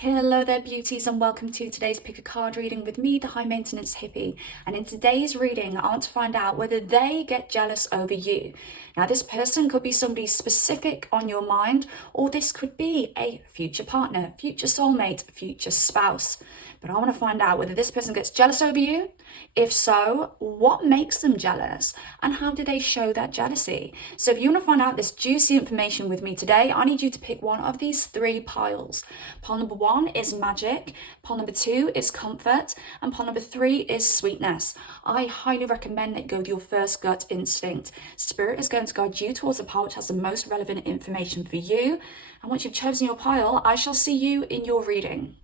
Hello there beauties, and welcome to today's pick a card reading with me, the high maintenance hippie. And in today's reading I want to find out whether they get jealous over you. Now this person could be somebody specific on your mind, or this could be a future partner, future soulmate, future spouse. But I want to find out whether this person gets jealous over you. If so, what makes them jealous and how do they show that jealousy? So if you want to find out this juicy information with me today, I need you to pick one of these three piles. Pile number one is magic, pile number two is comfort, and pile number three is sweetness. I highly recommend that you go with your first gut instinct. Spirit is going to guide you towards the pile which has the most relevant information for you. And once you've chosen your pile, I shall see you in your reading.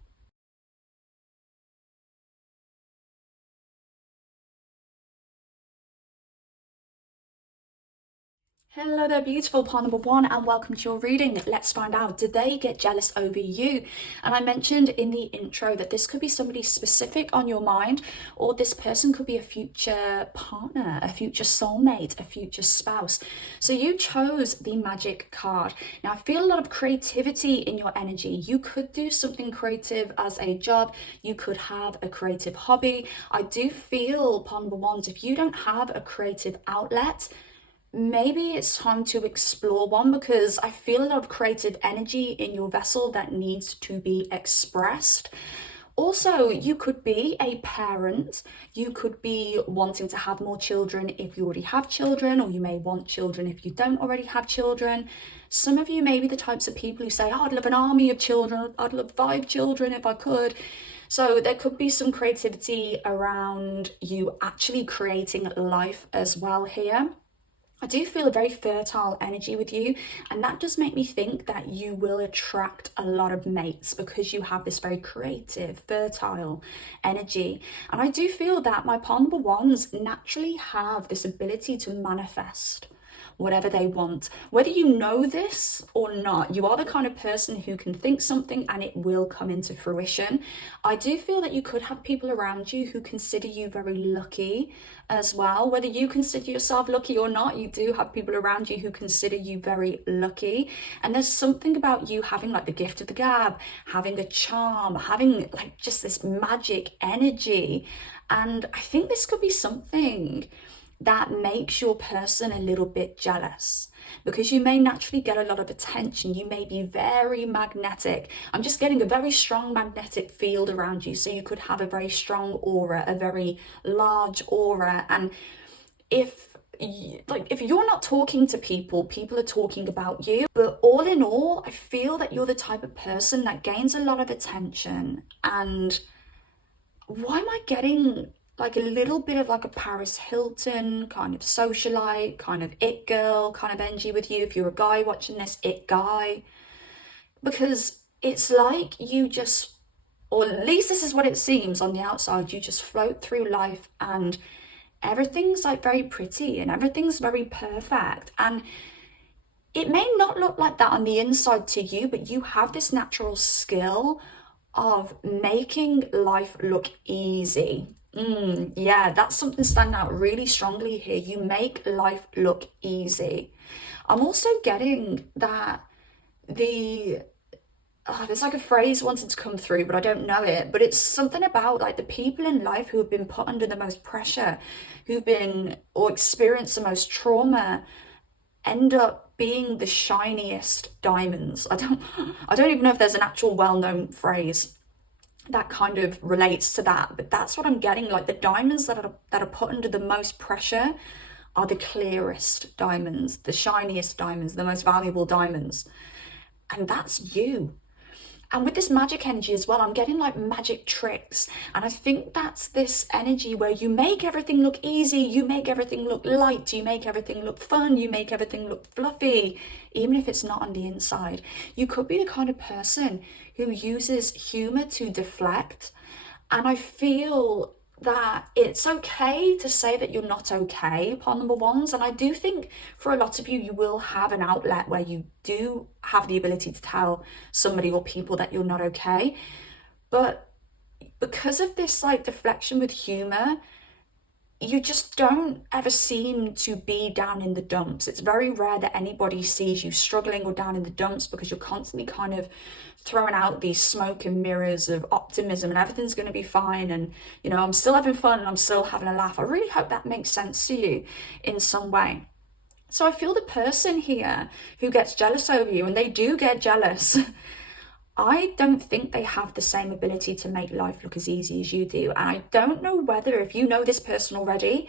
Hello there beautiful, pile number one, and welcome to your reading. Let's find out, do they get jealous over you? And I mentioned in the intro that this could be somebody specific on your mind, or this person could be a future partner, a future soulmate, a future spouse. So you chose the magic card. Now I feel a lot of creativity in your energy. You could do something creative as a job, you could have a creative hobby. I do feel, pile number ones, if you don't have a creative outlet, maybe it's time to explore one, because I feel a lot of creative energy in your vessel that needs to be expressed. Also, you could be a parent, you could be wanting to have more children if you already have children, or you may want children if you don't already have children. Some of you may be the types of people who say, oh, I'd love an army of children, I'd love 5 children if I could. So there could be some creativity around you actually creating life as well here. I do feel a very fertile energy with you, and that does make me think that you will attract a lot of mates because you have this very creative, fertile energy. And I do feel that my pile number ones naturally have this ability to manifest whatever they want. Whether you know this or not, you are the kind of person who can think something and it will come into fruition. I do feel that you could have people around you who consider you very lucky as well. Whether you consider yourself lucky or not, you do have people around you who consider you very lucky. And there's something about you having like the gift of the gab, having a charm, having like just this magic energy. And I think this could be something that makes your person a little bit jealous, because you may naturally get a lot of attention. You may be very magnetic. I'm just getting a very strong magnetic field around you. So you could have a very strong aura, a very large aura. And if you're not talking to people, people are talking about you. But all in all, I feel that you're the type of person that gains a lot of attention. And why am I getting like a little bit of like a Paris Hilton kind of socialite, kind of it girl kind of energy with you? If you're a guy watching this, it guy. Because it's like you just, or at least this is what it seems on the outside, you just float through life and everything's like very pretty and everything's very perfect. And it may not look like that on the inside to you, but you have this natural skill of making life look easy. Yeah, that's something standing out really strongly here. You make life look easy. I'm also getting that there's like a phrase wanting to come through, but I don't know it. But it's something about like the people in life who have been put under the most pressure, who've been or experienced the most trauma, end up being the shiniest diamonds. I don't even know if there's an actual well-known phrase that kind of relates to that, but that's what I'm getting. Like the diamonds that are put under the most pressure are the clearest diamonds, the shiniest diamonds, the most valuable diamonds. And that's you. And with this magic energy as well, I'm getting like magic tricks. And I think that's this energy where you make everything look easy, you make everything look light, you make everything look fun, you make everything look fluffy, even if it's not on the inside. You could be the kind of person who uses humor to deflect. And I feel that it's okay to say that you're not okay upon number ones. And I do think for a lot of you, you will have an outlet where you do have the ability to tell somebody or people that you're not okay. But because of this like deflection with humor, you just don't ever seem to be down in the dumps. It's very rare that anybody sees you struggling or down in the dumps, because you're constantly kind of throwing out these smoke and mirrors of optimism and everything's going to be fine, and you know, I'm still having fun and I'm still having a laugh. I really hope that makes sense to you in some way. So I feel the person here who gets jealous over you, and they do get jealous, I don't think they have the same ability to make life look as easy as you do. And I don't know whether, if you know this person already,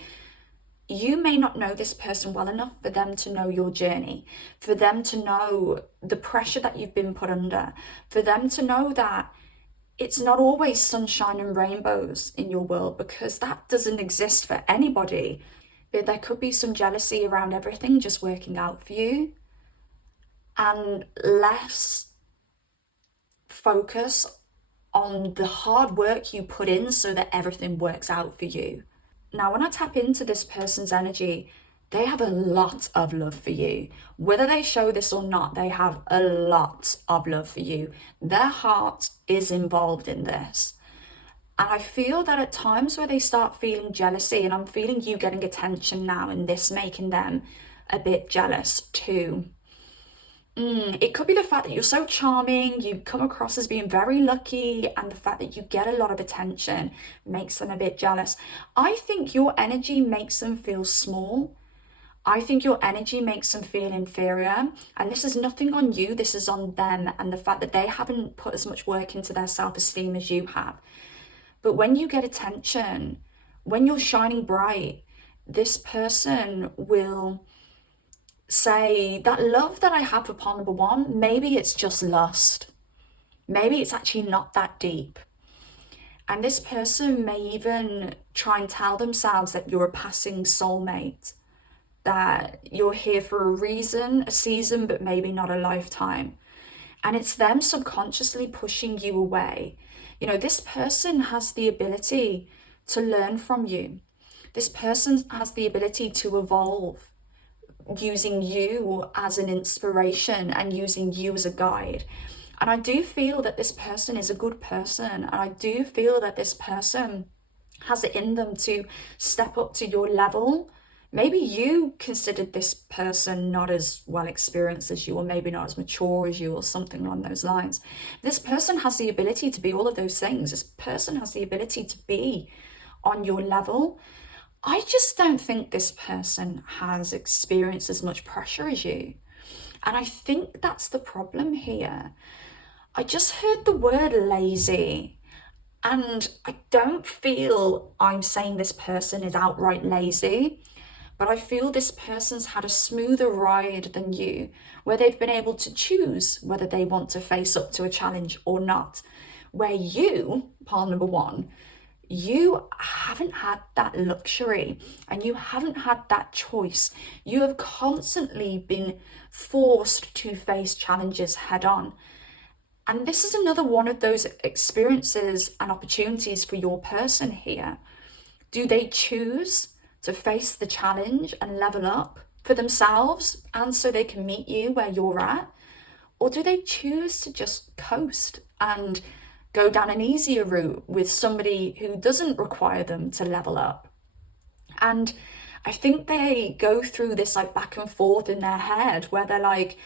you may not know this person well enough for them to know your journey, for them to know the pressure that you've been put under, for them to know that it's not always sunshine and rainbows in your world, because that doesn't exist for anybody. But there could be some jealousy around everything just working out for you, and less focus on the hard work you put in so that everything works out for you. Now, when I tap into this person's energy, they have a lot of love for you. Whether they show this or not, they have a lot of love for you. Their heart is involved in this. And I feel that at times where they start feeling jealousy, and I'm feeling you getting attention now and this making them a bit jealous too. It could be the fact that you're so charming, you come across as being very lucky, and the fact that you get a lot of attention makes them a bit jealous. I think your energy makes them feel small. I think your energy makes them feel inferior. And this is nothing on you, this is on them, and the fact that they haven't put as much work into their self-esteem as you have. But when you get attention, when you're shining bright, this person will say, that love that I have for partner number one, maybe it's just lust. Maybe it's actually not that deep. And this person may even try and tell themselves that you're a passing soulmate, that you're here for a reason, a season, but maybe not a lifetime. And it's them subconsciously pushing you away. You know, this person has the ability to learn from you. This person has the ability to evolve, using you as an inspiration and using you as a guide. And I do feel that this person is a good person, and I do feel that this person has it in them to step up to your level. Maybe you considered this person not as well experienced as you, or maybe not as mature as you, or something along those lines. This person has the ability to be all of those things. This person has the ability to be on your level. I just don't think this person has experienced as much pressure as you. And I think that's the problem here. I just heard the word lazy, and I don't feel I'm saying this person is outright lazy, but I feel this person's had a smoother ride than you, where they've been able to choose whether they want to face up to a challenge or not. Where you, partner number one, you haven't had that luxury, and you haven't had that choice. You have constantly been forced to face challenges head on. And this is another one of those experiences and opportunities for your person here. Do they choose to face the challenge and level up for themselves, and so they can meet you where you're at? Or do they choose to just coast and go down an easier route with somebody who doesn't require them to level up? And I think they go through this like back and forth in their head where they're like,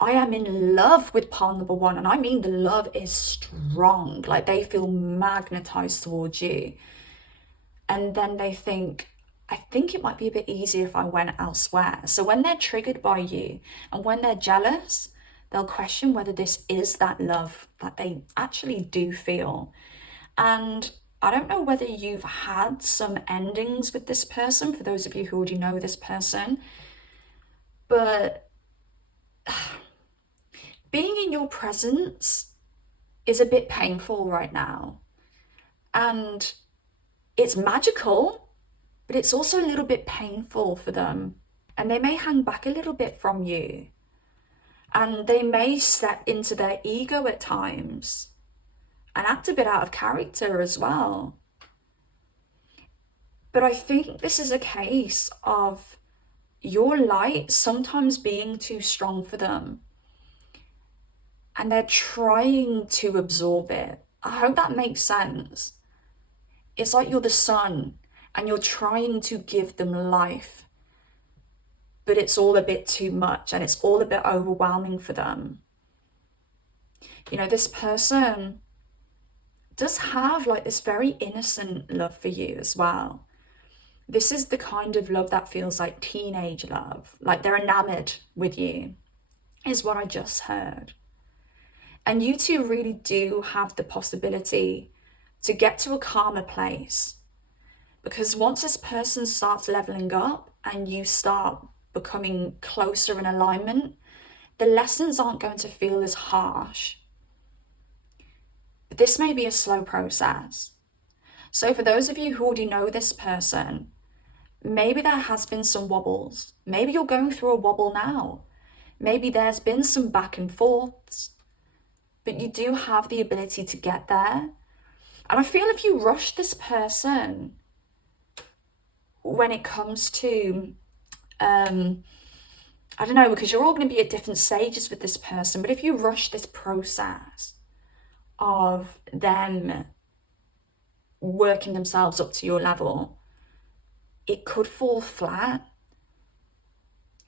I am in love with partner number one, and I mean the love is strong, like they feel magnetized towards you. And then they think, I think it might be a bit easier if I went elsewhere. So when they're triggered by you and when they're jealous, they'll question whether this is that love that they actually do feel. And I don't know whether you've had some endings with this person, for those of you who already know this person, but being in your presence is a bit painful right now. And it's magical, but it's also a little bit painful for them. And they may hang back a little bit from you. And they may step into their ego at times and act a bit out of character as well. But I think this is a case of your light sometimes being too strong for them, and they're trying to absorb it. I hope that makes sense. It's like you're the sun and you're trying to give them life, but it's all a bit too much and it's all a bit overwhelming for them. You know, this person does have like this very innocent love for you as well. This is the kind of love that feels like teenage love, like they're enamored with you, is what I just heard. And you two really do have the possibility to get to a calmer place. Because once this person starts leveling up and you start becoming closer in alignment, the lessons aren't going to feel as harsh. But this may be a slow process. So for those of you who already know this person, maybe there has been some wobbles. Maybe you're going through a wobble now. Maybe there's been some back and forths, but you do have the ability to get there. And I feel if you rush this person when it comes to, I don't know, because you're all going to be at different stages with this person, but if you rush this process of them working themselves up to your level, it could fall flat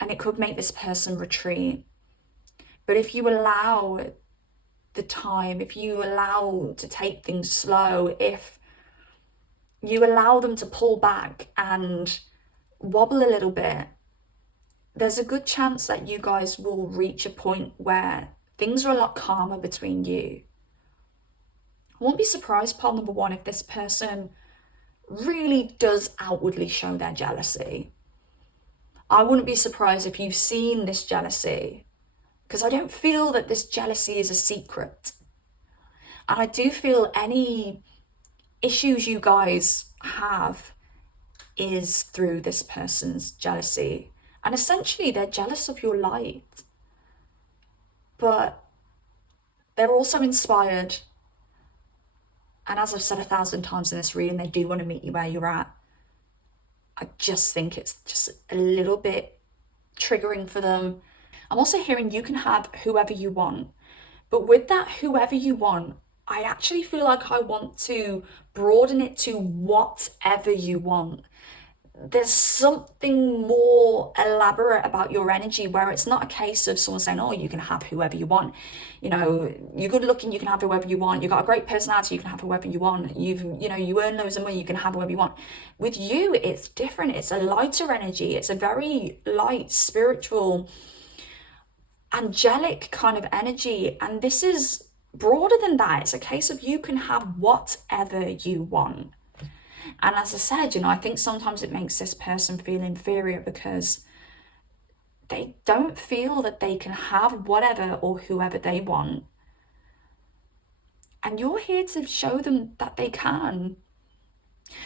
and it could make this person retreat. But if you allow the time, if you allow to take things slow, if you allow them to pull back and wobble a little bit, there's a good chance that you guys will reach a point where things are a lot calmer between you. I won't be surprised, part number one, if this person really does outwardly show their jealousy. I wouldn't be surprised if you've seen this jealousy, because I don't feel that this jealousy is a secret. And I do feel any issues you guys have is through this person's jealousy. And essentially, they're jealous of your light. But they're also inspired. And as I've said 1,000 times in this reading, they do want to meet you where you're at. I just think it's just a little bit triggering for them. I'm also hearing you can have whoever you want. But with that whoever you want, I actually feel like I want to broaden it to whatever you want. There's something more elaborate about your energy where it's not a case of someone saying, oh, you can have whoever you want. You know, you're good looking, you can have whoever you want. You've got a great personality, you can have whoever you want. You earn loads of money, you can have whoever you want. With you, it's different. It's a lighter energy. It's a very light, spiritual, angelic kind of energy. And this is broader than that. It's a case of you can have whatever you want. And as I said, I think sometimes it makes this person feel inferior because they don't feel that they can have whatever or whoever they want. And you're here to show them that they can.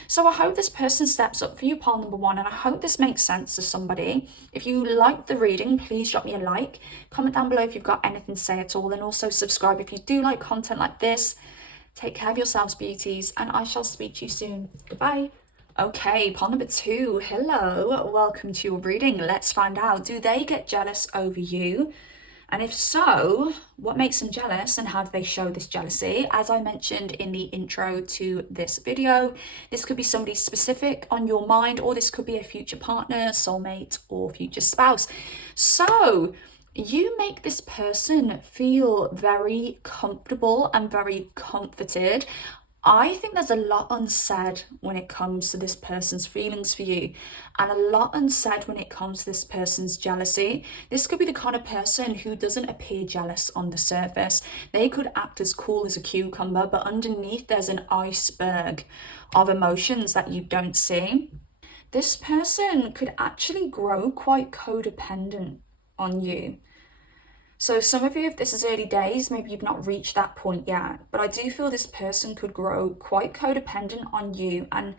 So I hope this person steps up for you, pile number one, and I hope this makes sense to somebody. If you like the reading, please drop me a like. Comment down below if you've got anything to say at all, and also subscribe if you do like content like this. Take care of yourselves, beauties, and I shall speak to you soon. Goodbye. Okay, pile number two. Hello, welcome to your reading. Let's find out, do they get jealous over you? And if so, what makes them jealous and how do they show this jealousy? As I mentioned in the intro to this video, this could be somebody specific on your mind, or this could be a future partner, soulmate, or future spouse. So you make this person feel very comfortable and very comforted. I think there's a lot unsaid when it comes to this person's feelings for you, and a lot unsaid when it comes to this person's jealousy. This could be the kind of person who doesn't appear jealous on the surface. They could act as cool as a cucumber, but underneath there's an iceberg of emotions that you don't see. This person could actually grow quite codependent on you. So some of you, if this is early days, maybe you've not reached that point yet, but I do feel this person could grow quite codependent on you. And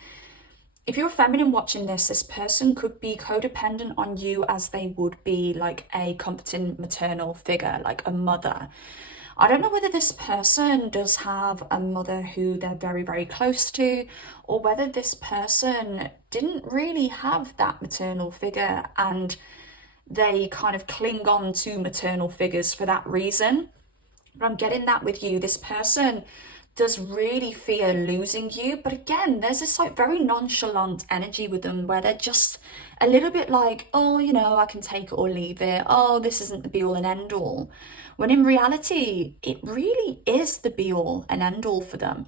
if you're a feminine watching this person could be codependent on you as they would be like a competent maternal figure, like a mother. I don't know whether this person does have a mother who they're very, very close to, or whether this person didn't really have that maternal figure and they kind of cling on to maternal figures for that reason. But I'm getting that with you. This person does really fear losing you. But again, there's this like very nonchalant energy with them where they're just a little bit like, oh, I can take it or leave it. Oh, this isn't the be all and end all. when in reality, it really is the be all and end all for them.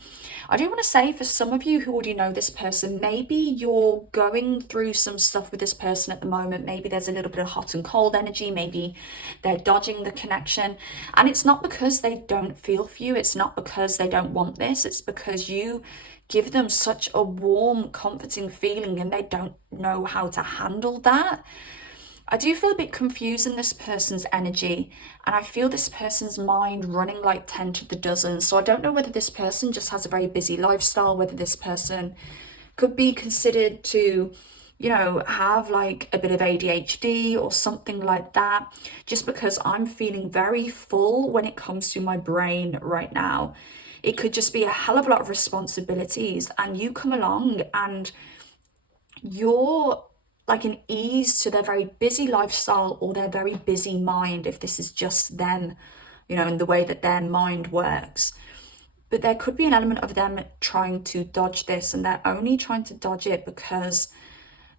I do want to say, for some of you who already know this person, maybe you're going through some stuff with this person at the moment. Maybe there's a little bit of hot and cold energy. Maybe they're dodging the connection. And it's not because they don't feel for you. It's not because they don't want this. It's because you give them such a warm, comforting feeling and they don't know how to handle that. I do feel a bit confused in this person's energy, and I feel this person's mind running like 10 to the dozen. So I don't know whether this person just has a very busy lifestyle, whether this person could be considered to, you know, have like a bit of ADHD or something like that, just because I'm feeling very full when it comes to my brain right now. It could just be a hell of a lot of responsibilities, and you come along and you're like an ease to their very busy lifestyle or their very busy mind, if this is just them, you know, in the way that their mind works. But there could be an element of them trying to dodge this, and they're only trying to dodge it because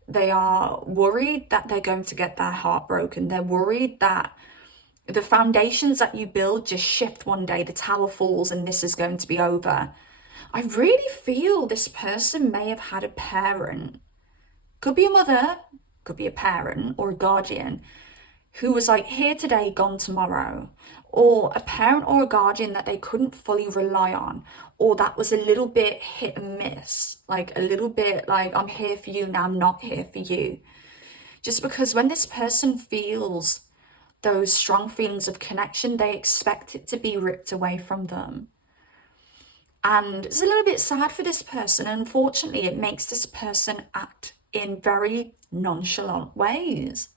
they are worried that they're going to get their heart broken. They're worried that the foundations that you build just shift one day, the tower falls, and this is going to be over. I really feel this person may have had a parent, could be a mother, could be a parent or a guardian, who was like here today, gone tomorrow, or a parent or a guardian that they couldn't fully rely on, or that was a little bit hit and miss, like a little bit like, I'm here for you, now I'm not here for you. Just because when this person feels those strong feelings of connection, they expect it to be ripped away from them. And it's a little bit sad for this person. Unfortunately, it makes this person act in very nonchalant ways,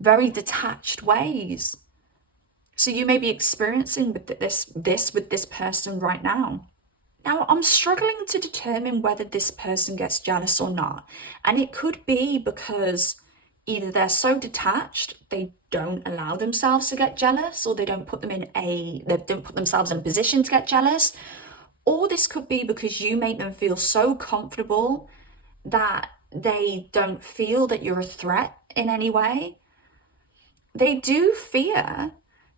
very detached ways. So you may be experiencing this with this person right now. Now, I'm struggling to determine whether this person gets jealous or not. And it could be because either they're so detached, they don't allow themselves to get jealous, or they don't put themselves in a position to get jealous. Or this could be because you make them feel so comfortable that they don't feel that you're a threat in any way. They do fear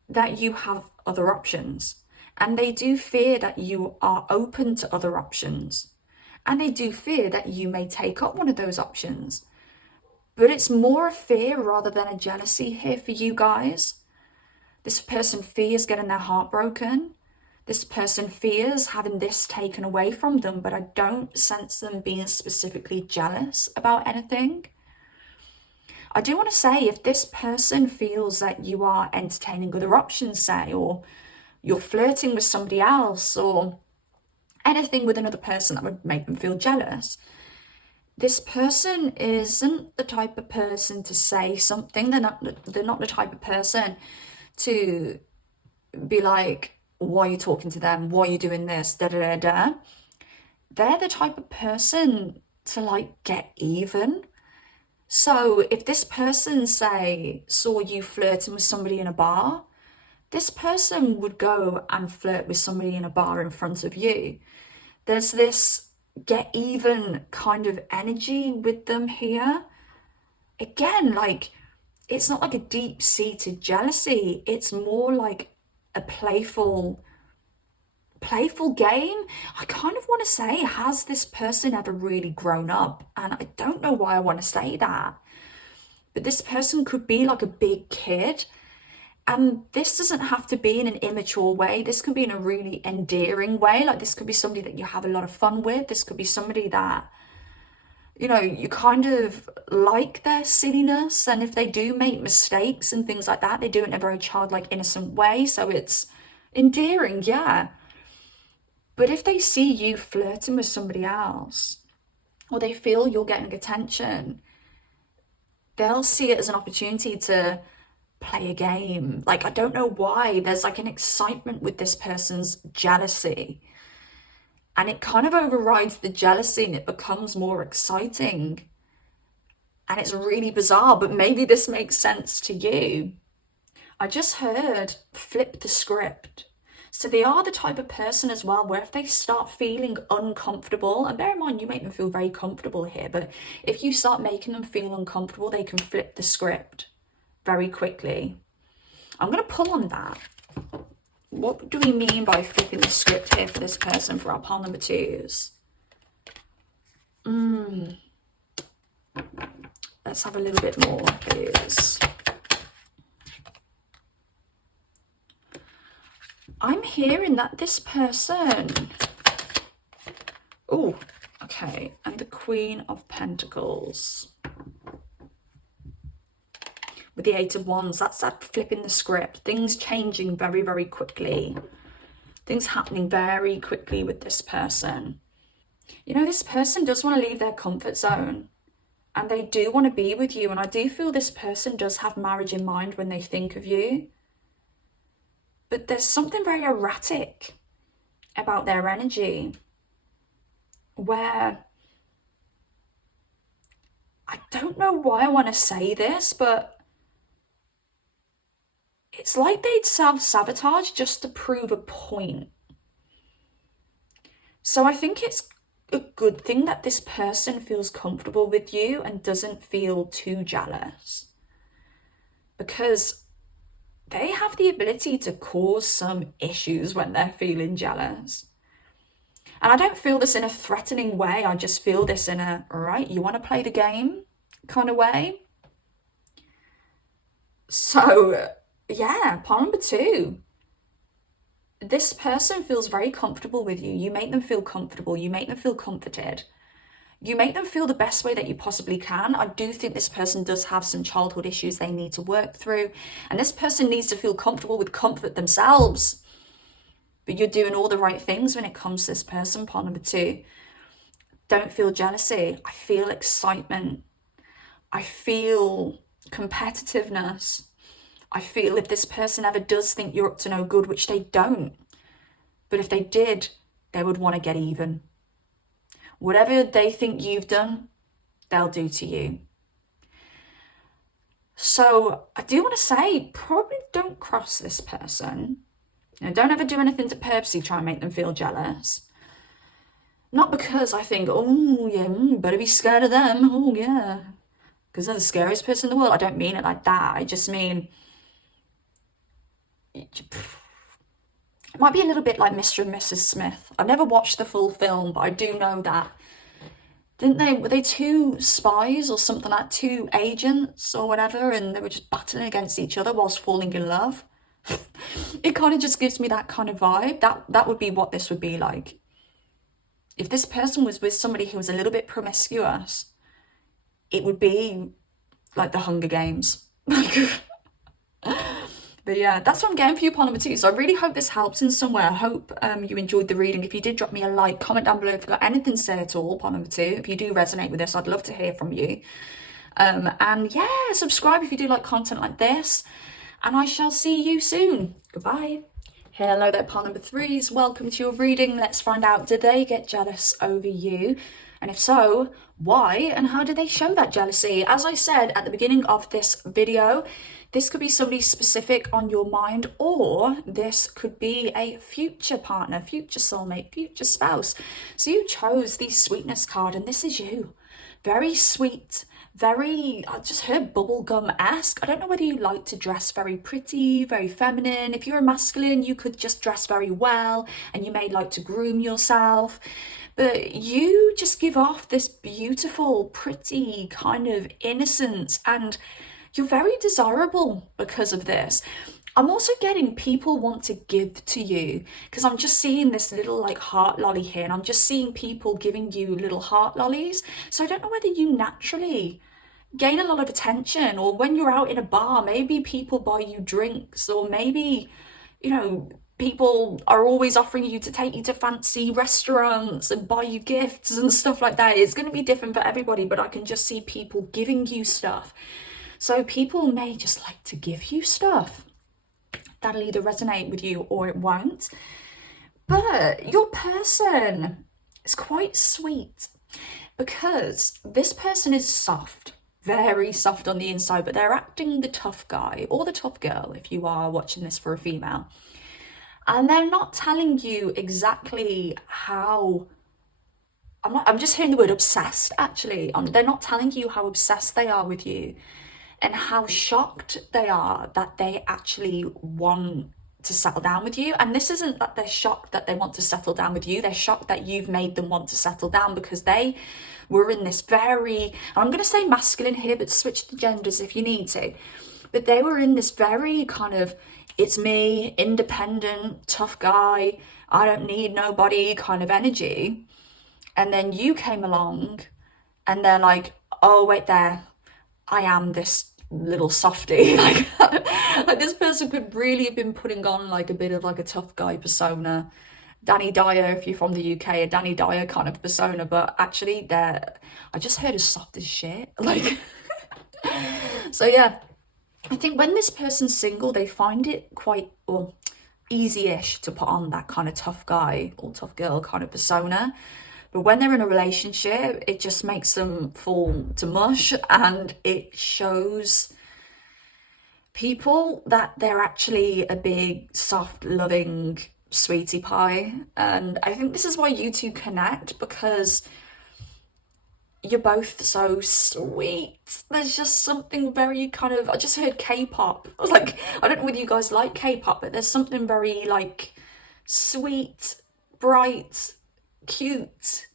that you have other options, and they do fear that you are open to other options, and they do fear that you may take up one of those options. But it's more a fear rather than a jealousy here for you guys. This person fears getting their heart broken. This person fears having this taken away from them, but I don't sense them being specifically jealous about anything. I do want to say, if this person feels that you are entertaining other options, say, or you're flirting with somebody else, or anything with another person that would make them feel jealous, this person isn't the type of person to say something. They're not the type of person to be like, why are you talking to them? Why are you doing this? Da da da da. They're the type of person to like get even. So if this person, say, saw you flirting with somebody in a bar, this person would go and flirt with somebody in a bar in front of you. There's this get even kind of energy with them here. Again, like, it's not like a deep-seated jealousy. It's more like a playful game. I kind of want to say, has this person ever really grown up? And I don't know why I want to say that, but this person could be like a big kid. And this doesn't have to be in an immature way. This could be in a really endearing way. Like, this could be somebody that you have a lot of fun with. This could be somebody that, you know, you kind of like their silliness. And if they do make mistakes and things like that, they do it in a very childlike, innocent way. So it's endearing, yeah. But if they see you flirting with somebody else, or they feel you're getting attention, they'll see it as an opportunity to play a game. Like, I don't know why, there's like an excitement with this person's jealousy, and it kind of overrides the jealousy and it becomes more exciting. And it's really bizarre, but maybe this makes sense to you. I just heard flip the script. So they are the type of person as well where if they start feeling uncomfortable, and bear in mind you make them feel very comfortable here, but if you start making them feel uncomfortable, they can flip the script very quickly. I'm going to pull on that. What do we mean by flipping the script here for this person for our pile number twos? Let's have a little bit more, please. I'm hearing that this person... Oh, okay. And the Queen of Pentacles. With the Eight of Wands, that's that flipping the script. Things changing very, very quickly. Things happening very quickly with this person. You know, this person does want to leave their comfort zone. And they do want to be with you. And I do feel this person does have marriage in mind when they think of you. But there's something very erratic about their energy. Where... I don't know why I want to say this, but... it's like they'd self-sabotage just to prove a point. So I think it's a good thing that this person feels comfortable with you and doesn't feel too jealous. Because they have the ability to cause some issues when they're feeling jealous. And I don't feel this in a threatening way. I just feel this in a, all right, you want to play the game kind of way. So, yeah, pile number two. This person feels very comfortable with you. You make them feel comfortable. You make them feel comforted. You make them feel the best way that you possibly can. I do think this person does have some childhood issues they need to work through. And this person needs to feel comfortable with comfort themselves. But you're doing all the right things when it comes to this person, pile number two. Don't feel jealousy. I feel excitement. I feel competitiveness. I feel if this person ever does think you're up to no good, which they don't. But if they did, they would want to get even. Whatever they think you've done, they'll do to you. So I do want to say, probably don't cross this person. You know, don't ever do anything to purposely try and make them feel jealous. Not because I think, oh yeah, better be scared of them. Oh yeah, because they're the scariest person in the world. I don't mean it like that. I just mean, it might be a little bit like Mr. and Mrs. Smith. I've never watched the full film, but I do know that. Were they two spies or something like two agents or whatever, and they were just battling against each other whilst falling in love? It kind of just gives me that kind of vibe. That would be what this would be like. If this person was with somebody who was a little bit promiscuous, it would be like the Hunger Games. But yeah, that's what I'm getting for you, pile number two. So I really hope this helps in some way. I hope you enjoyed the reading. If you did, drop me a like, comment down below if you've got anything to say at all, pile number two. If you do resonate with this, I'd love to hear from you. And yeah, subscribe if you do like content like this. And I shall see you soon. Goodbye. Hello there, pile number threes. Welcome to your reading. Let's find out, do they get jealous over you? And if so, why? And how do they show that jealousy? As I said at the beginning of this video, this could be somebody specific on your mind, or this could be a future partner, future soulmate, future spouse. So you chose the sweetness card, and this is you. Very sweet, very, I just heard bubblegum-esque. I don't know whether you like to dress very pretty, very feminine. If you're a masculine, you could just dress very well, and you may like to groom yourself. But you just give off this beautiful, pretty kind of innocence, and you're very desirable because of this. I'm also getting people want to give to you, because I'm just seeing this little like heart lolly here, and I'm just seeing people giving you little heart lollies. So I don't know whether you naturally gain a lot of attention, or when you're out in a bar, maybe people buy you drinks, or maybe, you know, people are always offering you to take you to fancy restaurants and buy you gifts and stuff like that. It's going to be different for everybody, but I can just see people giving you stuff. So people may just like to give you stuff. That'll either resonate with you or it won't. But your person is quite sweet, because this person is soft, very soft on the inside, but they're acting the tough guy or the tough girl if you are watching this for a female. And they're not telling you exactly how... I'm just hearing the word obsessed, actually. They're not telling you how obsessed they are with you. and how shocked they are that they actually want to settle down with you. And this isn't that they're shocked that they want to settle down with you, they're shocked that you've made them want to settle down, because they were in this very, I'm going to say masculine here, but switch the genders if you need to, but they were in this very kind of, it's me, independent, tough guy, I don't need nobody kind of energy. And then you came along and they're like, oh, wait there, I am this little softie. Like this person could really have been putting on like a bit of like a tough guy persona. Danny Dyer, if you're from the UK, a Danny Dyer kind of persona, but actually I just heard as soft as shit. Like, so yeah, I think when this person's single, they find it quite, well, easy-ish to put on that kind of tough guy or tough girl kind of persona. But when they're in a relationship, it just makes them fall to mush, and it shows people that they're actually a big, soft, loving sweetie pie. And I think this is why you two connect, because you're both so sweet. There's just something very kind of, I just heard K-pop. I was like, I don't know whether you guys like K-pop, but there's something very like sweet, bright, cute,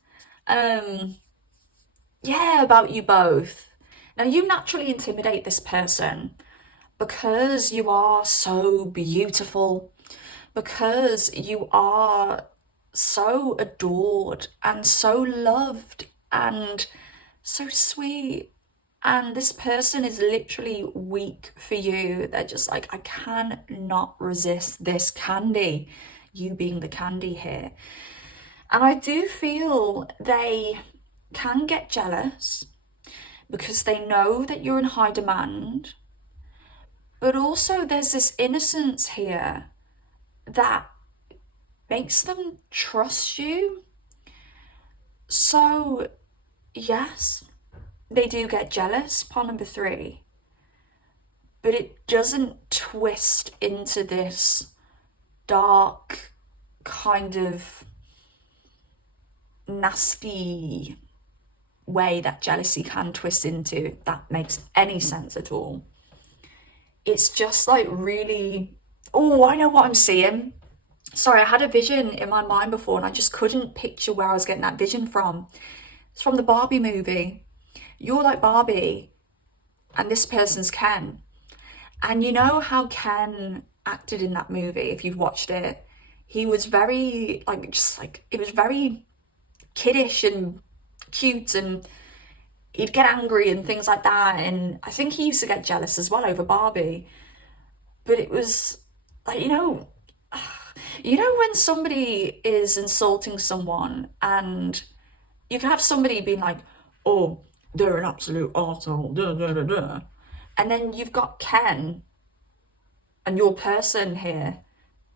yeah, about you both. Now you naturally intimidate this person because you are so beautiful, because you are so adored and so loved and so sweet, and this person is literally weak for you. They're just like, I cannot resist this candy, you being the candy here. And I do feel they can get jealous because they know that you're in high demand, but also there's this innocence here that makes them trust you. So yes, they do get jealous, part number 3, but it doesn't twist into this dark kind of nasty way that jealousy can twist into, if that makes any sense at all. It's just like really, oh, I know what I'm seeing. Sorry, I had a vision in my mind before and I just couldn't picture where I was getting that vision from. It's from the Barbie movie. You're like Barbie and this person's Ken. And you know how Ken acted in that movie, if you've watched it? He was very, like, just like, it was very kiddish and cute, and he'd get angry and things like that. And I think he used to get jealous as well over Barbie. But it was like, you know when somebody is insulting someone and you can have somebody being like, oh, they're an absolute arsehole, da, da, da, da. And then you've got Ken and your person here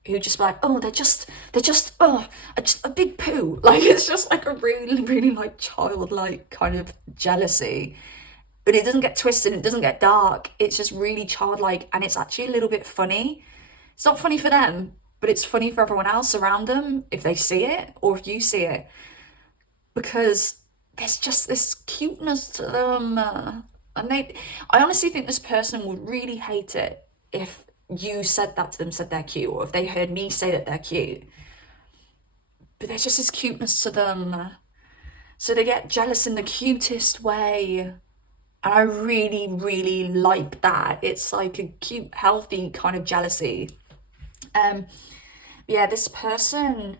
who just be like, oh, they're just a big poo. Like, it's just like a really, really like childlike kind of jealousy. But it doesn't get twisted, it doesn't get dark. It's just really childlike, and it's actually a little bit funny. It's not funny for them, but it's funny for everyone else around them if they see it or if you see it. Because there's just this cuteness to them. And I honestly think this person would really hate it if you said that to them, said they're cute, or if they heard me say that they're cute. But there's just this cuteness to them. So they get jealous in the cutest way. And I really, really like that. It's like a cute, healthy kind of jealousy. Yeah, this person,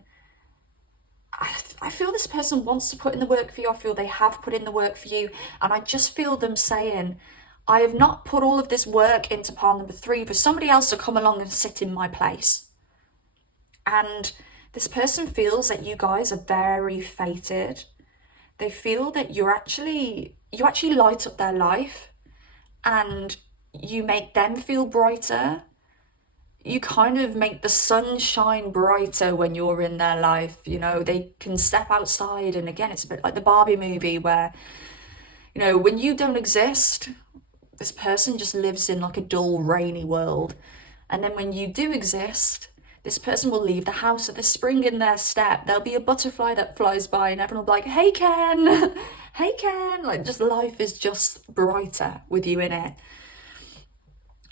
I feel this person wants to put in the work for you. I feel they have put in the work for you. And I just feel them saying, I have not put all of this work into part number 3 for somebody else to come along and sit in my place. And this person feels that you guys are very fated. They feel that you actually light up their life and you make them feel brighter. You kind of make the sun shine brighter when you're in their life. You know, they can step outside, and again, it's a bit like the Barbie movie where, you know, when you don't exist, this person just lives in like a dull, rainy world. And then when you do exist, this person will leave the house at the spring in their step. There'll be a butterfly that flies by and everyone will be like, hey, Ken, hey, Ken. Like, just life is just brighter with you in it.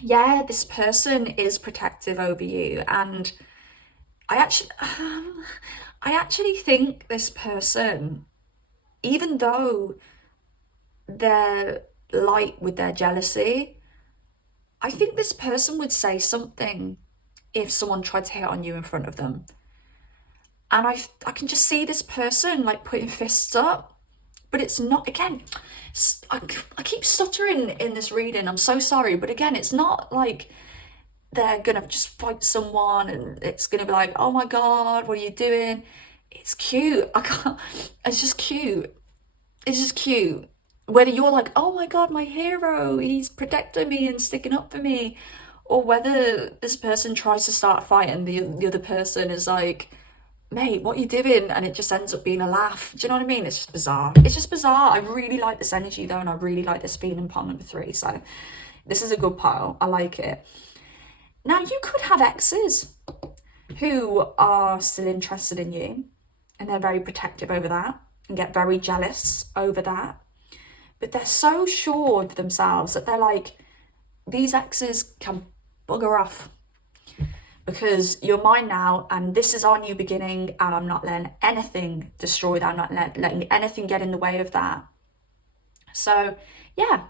yeah, this person is protective over you, and I actually, I actually think this person, even though they're light with their jealousy, I think this person would say something if someone tried to hit on you in front of them. And I can just see this person like putting fists up, but it's not, again, I keep stuttering in this reading. I'm so sorry. But again, it's not like they're gonna just fight someone and it's gonna be like, oh my God, what are you doing? It's cute. I can't, it's just cute. It's just cute. Whether you're like, oh my God, my hero, he's protecting me and sticking up for me, or whether this person tries to start a fight and the other person is like, mate, what are you doing? And it just ends up being a laugh. Do you know what I mean? It's just bizarre. It's just bizarre. I really like this energy though, and I really like this feeling pile number 3. So this is a good pile. I like it. Now, you could have exes who are still interested in you and they're very protective over that and get very jealous over that. But they're so sure of themselves that they're like, these exes can bugger off because you're mine now and this is our new beginning and I'm not letting anything destroy that. I'm not letting anything get in the way of that. So yeah,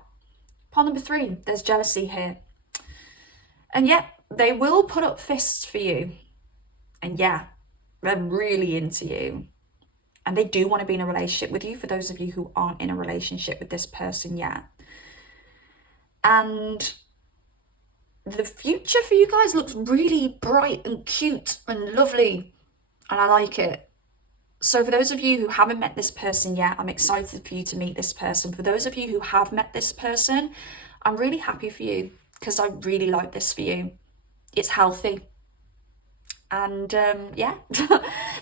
pile number 3, there's jealousy here. And yeah, they will put up fists for you. And yeah, they're really into you. And they do want to be in a relationship with you, for those of you who aren't in a relationship with this person yet. And the future for you guys looks really bright and cute and lovely. And I like it. So for those of you who haven't met this person yet, I'm excited for you to meet this person. For those of you who have met this person, I'm really happy for you because I really like this for you. It's healthy. And yeah,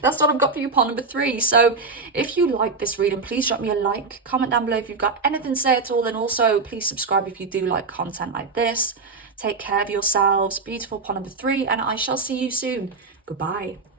that's what I've got for you, pile number 3. So if you like this reading, please drop me a like, comment down below if you've got anything to say at all, and also please subscribe if you do like content like this. Take care of yourselves, beautiful pile number 3, and I shall see you soon. Goodbye.